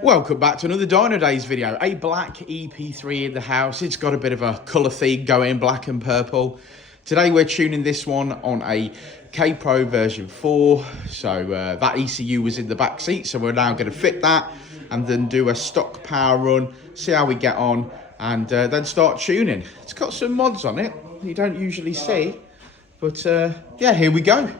Welcome back to another Dynodaze video. A black EP3 in the house. It's got a bit of a colour theme going, black and purple. Today we're tuning this one on a K Pro version 4. So that ECU was in the back seat, so we're now going to fit that and then do a stock power run, see how we get on, and then start tuning. It's got some mods on it you don't usually see, but yeah, here we go.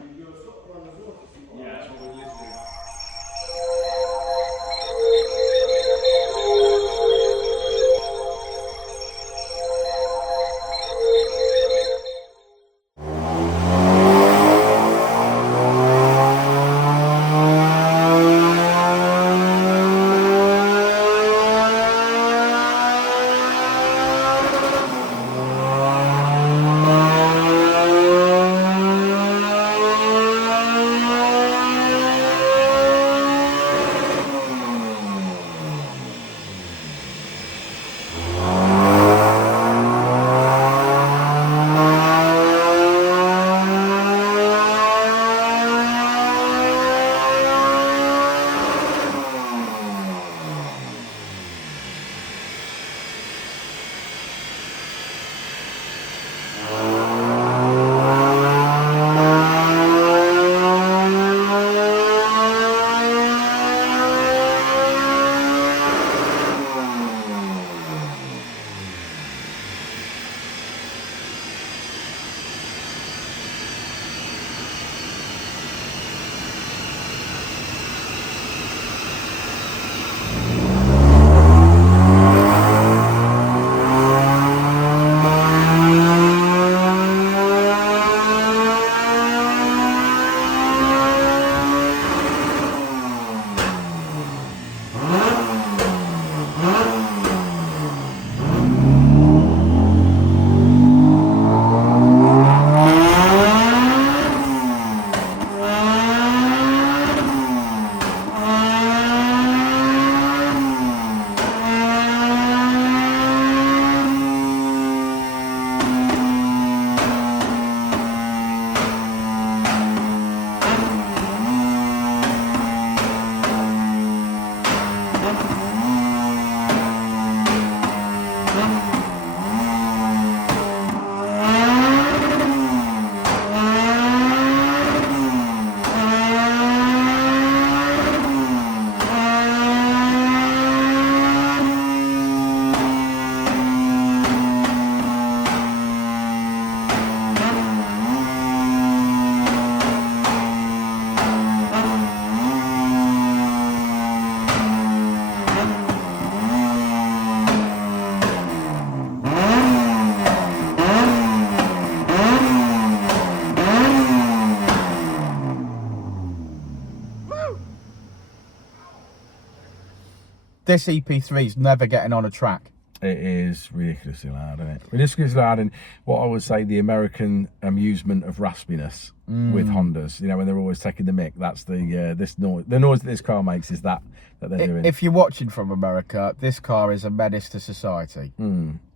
This EP3 is never getting on a track. It is ridiculously loud, isn't it? Ridiculously loud, and what I would say the American amusement of raspiness with Hondas. You know, when they're always taking the mick. That's the this noise. The noise that this car makes is that they're doing. If you're watching from America, this car is a menace to society.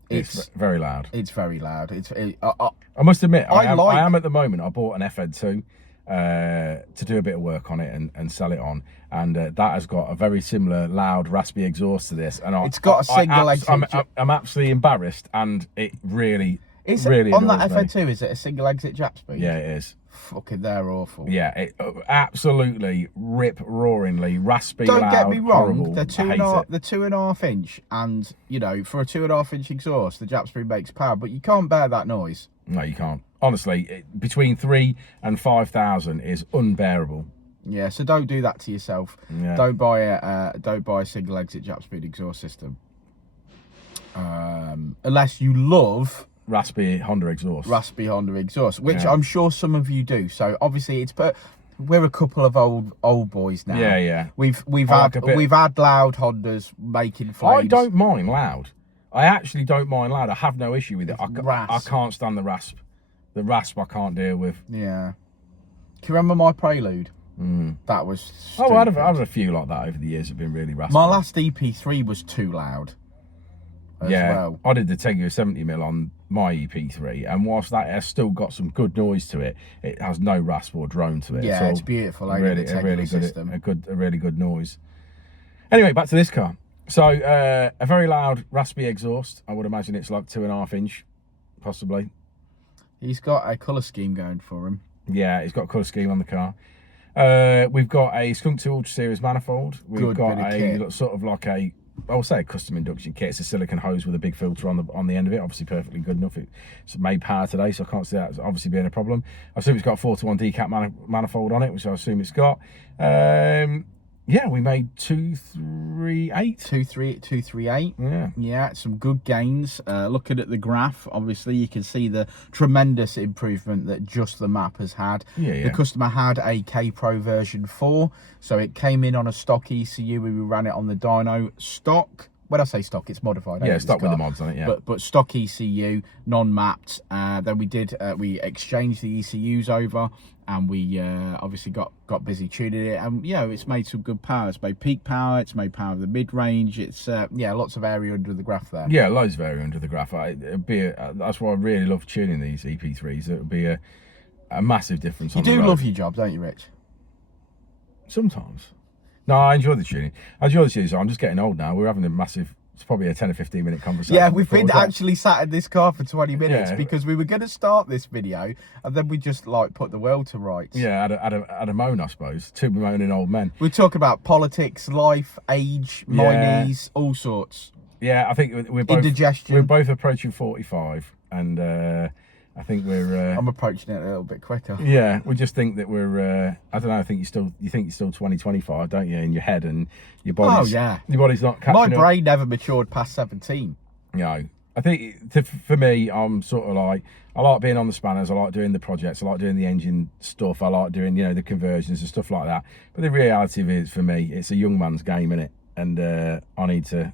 It's very loud. It's very loud. I must admit, I am at the moment. I bought an Ep3 to do a bit of work on it and sell it on, and that has got a very similar loud raspy exhaust to this, and it's got a single exit. I'm absolutely embarrassed, and it really on that Ep3. Is it a single exit Japspeed? Yeah, it is. Fucking, they're awful. Yeah, it absolutely rip roaringly raspy. Don't loud, get me wrong, horrible. the 2.5 inch, and you know, for a 2.5 inch exhaust, the Japspeed makes power, but you can't bear that noise. No, you can't. Honestly, between 3,000 and 5,000 is unbearable. Yeah, so don't do that to yourself. Yeah. Don't buy a single exit Japspeed exhaust system, unless you love raspy Honda exhaust, which I'm sure some of you do. So obviously we're a couple of old boys now. Yeah. We've had loud Hondas making flames. I don't mind loud. I actually don't mind loud. I have no issue with it. I can't stand the rasp. The rasp I can't deal with. Yeah. Can you remember my Prelude? That was stupid. I've had a few like that over the years. Have been really raspy. My last EP3 was too loud as well. I did the Tegiwa 70mm on my EP3, and whilst that has still got some good noise to it, it has no rasp or drone to it. Yeah, it's beautiful. A really good noise. Anyway, back to this car. So a very loud raspy exhaust. I would imagine it's like 2.5 inch, possibly. He's got a colour scheme going for him. Yeah, he's got a colour scheme on the car. We've got a Skunk2 Ultra Series Manifold. We've got a sort of like a, I would say a custom induction kit. It's a silicon hose with a big filter on the end of it. Obviously perfectly good enough. It's made power today, so I can't see that as obviously being a problem. I assume it's got a 4-to-1 Decat manifold on it, which I assume it's got. Yeah, we made 238. 238. Yeah. Yeah, some good gains. Looking at the graph, obviously you can see the tremendous improvement that just the map has had. Yeah. The customer had a K Pro version 4, so it came in on a stock ECU. We ran it on the dyno stock. When I say stock, it's modified. Yeah, stock with the mods on it, yeah. But stock ECU, non-mapped. Then we exchanged the ECUs over, and we obviously got busy tuning it. And, you know, it's made some good power. It's made peak power. It's made power of the mid-range. It's, yeah, lots of area under the graph there. Yeah, loads of area under the graph. That's why I really love tuning these EP3s. It would be a massive difference on the road. You do love your job, don't you, Rich? Sometimes. No, I enjoy the tuning. I enjoy the tuning. So I'm just getting old now. We're having a massive, it's probably a 10 or 15 minute conversation. Yeah, we've been actually sat in this car for 20 minutes because we were going to start this video and then we just like put the world to rights. Yeah, had a moan, I suppose. Two moaning old men. We talk about politics, life, age, my knees, all sorts. Yeah, I think we're both, indigestion. We're both approaching 45 and I think we're. I'm approaching it a little bit quicker. Yeah, we just think that we're. I don't know. I think you think you're still 2025, don't you? In your head and your body. Oh yeah. Your body's not catching up. My brain never matured past 17. No, I think for me, I'm sort of like I like being on the spanners. I like doing the projects. I like doing the engine stuff. I like doing the conversions and stuff like that. But the reality of it is, for me, it's a young man's game, innit? And I need to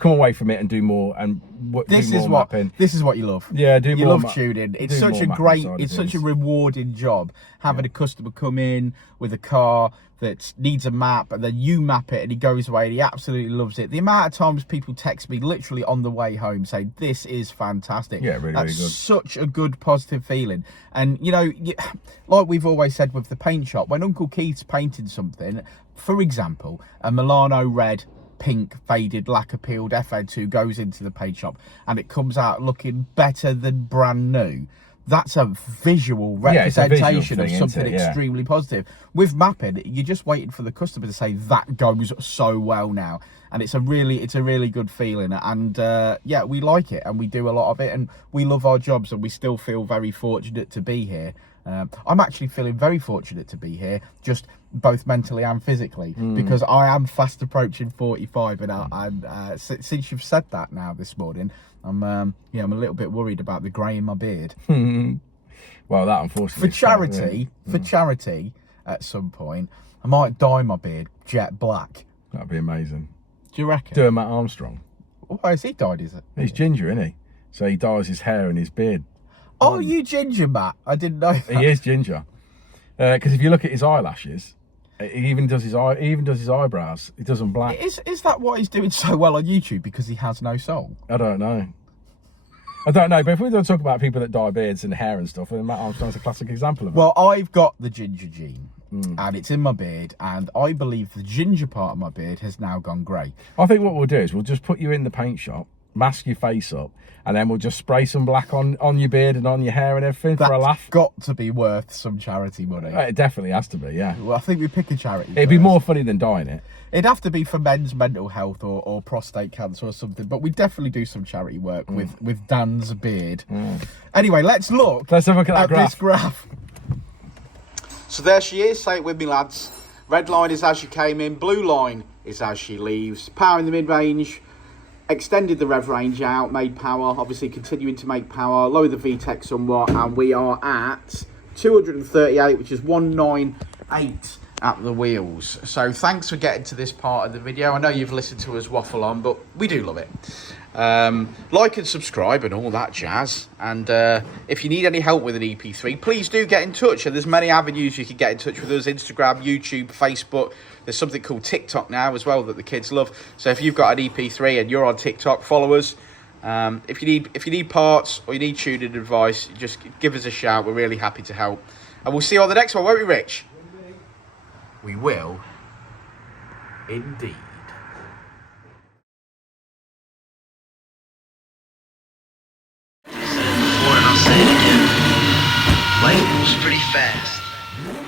come away from it and do more and this do more mapping. This is what you love. Yeah, do you more. You love tuning. It's such a great, it's such a rewarding job having a customer come in with a car that needs a map and then you map it and he goes away and he absolutely loves it. The amount of times people text me literally on the way home saying this is fantastic. Yeah, really, That's really good. Such a good positive feeling. And you know, like we've always said with the paint shop, when Uncle Keith's painting something, for example, a Milano red, pink, faded, lacquer peeled FN2 goes into the paint shop and it comes out looking better than brand new. That's a visual representation of something extremely positive. With mapping, you're just waiting for the customer to say that goes so well now, and it's a really good feeling. And yeah, we like it and we do a lot of it and we love our jobs and we still feel very fortunate to be here. I'm actually feeling very fortunate to be here, just both mentally and physically, because I am fast approaching 45, and since you've said that now this morning, I'm a little bit worried about the grey in my beard. Well, that unfortunately for charity, at some point, I might dye my beard jet black. That'd be amazing. Do you reckon? Do a Matt Armstrong. Why has he dyed his? He's ginger, isn't he? So he dyes his hair and his beard. Oh, you ginger, Matt? I didn't know that. He is ginger. Because if you look at his eyelashes, he even does his eyebrows. He does them black. Is that why he's doing so well on YouTube? Because he has no soul? I don't know. But if we don't talk about people that dye beards and hair and stuff, then Matt Armstrong's a classic example of it. Well, I've got the ginger gene, and it's in my beard, and I believe the ginger part of my beard has now gone grey. I think what we'll do is we'll just put you in the paint shop, mask your face up, and then we'll just spray some black on your beard and on your hair and everything for a laugh. That's got to be worth some charity money. It definitely has to be, yeah. Well, I think we pick a charity. It'd be more funny than dyeing it. It'd have to be for men's mental health or prostate cancer or something, but we definitely do some charity work with Dan's beard. Anyway, let's have a look at this graph. So there she is. Say it with me, lads. Red line is as she came in. Blue line is as she leaves. Power in the mid-range. Extended the rev range out, made power, obviously continuing to make power, lower the VTEC somewhat, and we are at 238, which is 198 at the wheels. So thanks for getting to this part of the video. I know you've listened to us waffle on, but we do love it. Like and subscribe and all that jazz. And if you need any help with an EP3, please do get in touch. And there's many avenues you can get in touch with us: Instagram, YouTube, Facebook. There's something called TikTok now as well that the kids love. So if you've got an EP3 and you're on TikTok, follow us. If you need parts or you need tuning advice, just give us a shout. We're really happy to help. And we'll see you on the next one, won't we, Rich? We will. indeed. Before and I'll say it again. Life moves pretty fast.